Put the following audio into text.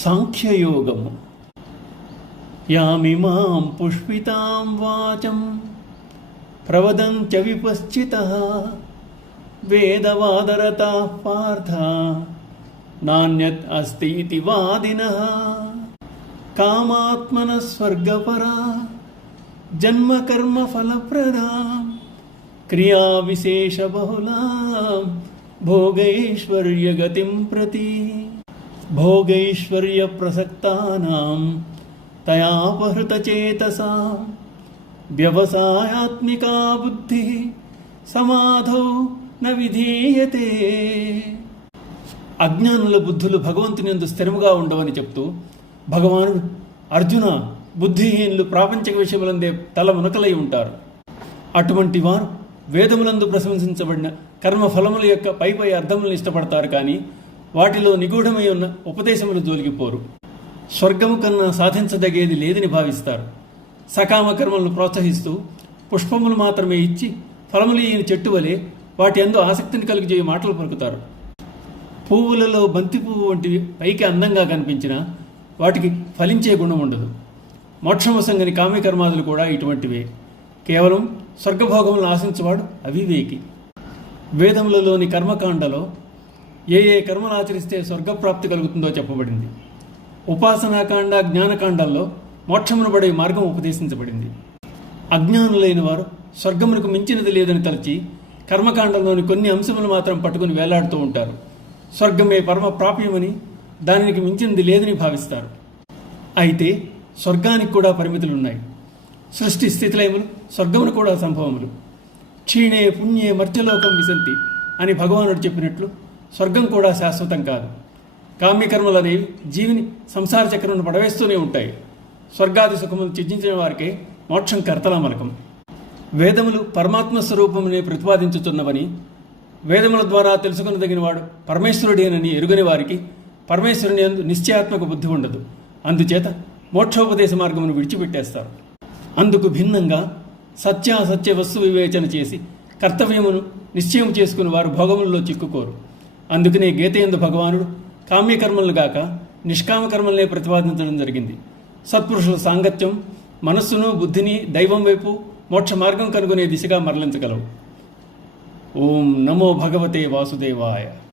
సాంఖ్యయోగము. యామిమాం పుష్పితాం వాచం ప్రవదంత్య విపశ్చితః వేదవాదరతాః పార్థ నాన్యత్ అస్తి ఇతి వాదినః కామాత్మనః స్వర్గపరా జన్మ కర్మ ఫలప్రదాం క్రియా విశేష బహుళాం భోగైశ్వర్య గతిం ప్రతి భోగైశ్వర్య ప్రసక్తానాం తయాపహృత చేతసాం వ్యవసాయాత్మికా బుద్ధి సమాధౌ న విధీయతే. అజ్ఞానుల బుద్ధులు భగవంతుని యందు స్థిరముగా ఉండవని చెప్తూ భగవానుడు అర్జున, బుద్ధిహీనులు ప్రాపంచిక విషయములందే తల మునకలై ఉంటారు. అటువంటి వారు వేదములందు ప్రశంసించబడిన కర్మఫలముల యొక్క పై అర్థములను ఇష్టపడతారు, కానీ వాటిలో నిగూఢమై ఉన్న ఉపదేశములు జోలికిపోరు. స్వర్గము కన్నా సాధించదగేది లేదని భావిస్తారు. సకామ కర్మలను ప్రోత్సహిస్తూ పుష్పములు మాత్రమే ఇచ్చి ఫలములు ఈయన చెట్టు వలె వాటి యందు ఆసక్తిని కలిగిజేయ మాటలు పలుకుతారు. పువ్వులలో బంతి పువ్వు వంటివి పైకి అందంగా కనిపించినా వాటికి ఫలించే గుణం ఉండదు. మోక్షమసంగని కామ్యకర్మాదులు కూడా ఇటువంటివే. కేవలం స్వర్గభోగములను ఆశించేవాడు అవివేకి. వేదములలోని కర్మకాండలో ఏ ఏ కర్మలు ఆచరిస్తే స్వర్గప్రాప్తి కలుగుతుందో చెప్పబడింది. ఉపాసనాకాండ, జ్ఞానకాండాల్లో మోక్షమును పడే మార్గం ఉపదేశించబడింది. అజ్ఞానులైన వారు స్వర్గమునకు మించినది లేదని తలచి కర్మకాండంలోని కొన్ని అంశములు మాత్రం పట్టుకుని వేలాడుతూ ఉంటారు. స్వర్గమే పరమ ప్రాప్యమని, దానికి మించినది లేదని భావిస్తారు. అయితే స్వర్గానికి కూడా పరిమితులున్నాయి. సృష్టి స్థితిలయములు స్వర్గమును కూడా సంభవములు. క్షీణే పుణ్యే మర్త్యలోకం విశంతి అని భగవానుడు చెప్పినట్లు స్వర్గం కూడా శాశ్వతం కాదు. కామ్యకర్మలు అనేవి జీవిని సంసార చక్రమును పడవేస్తూనే ఉంటాయి. స్వర్గాది సుఖములు త్యజించిన వారికే మోక్షం కర్తలామలకం. వేదములు పరమాత్మ స్వరూపమునే ప్రతిపాదించుతున్నవని, వేదముల ద్వారా తెలుసుకునదగిన వాడు పరమేశ్వరుడేనని ఎరుగని వారికి పరమేశ్వరుని యందు నిశ్చయాత్మక బుద్ధి ఉండదు. అందుచేత మోక్షోపదేశ మార్గమును విడిచిపెట్టేస్తారు. అందుకు భిన్నంగా సత్యాసత్య వస్తు వివేచన చేసి కర్తవ్యమును నిశ్చయం చేసుకుని వారు భోగములలో చిక్కుకోరు. అందుకనే గీతయందు భగవానుడు కామ్యకర్మలను గాక నిష్కామకర్మలనే ప్రతిపాదించడం జరిగింది. సత్పురుషుల సాంగత్యం మనస్సును, బుద్ధిని దైవం వైపు, మోక్ష మార్గం కనుగొనే దిశగా మరలించగలవు. ఓం నమో భగవతే వాసుదేవాయ.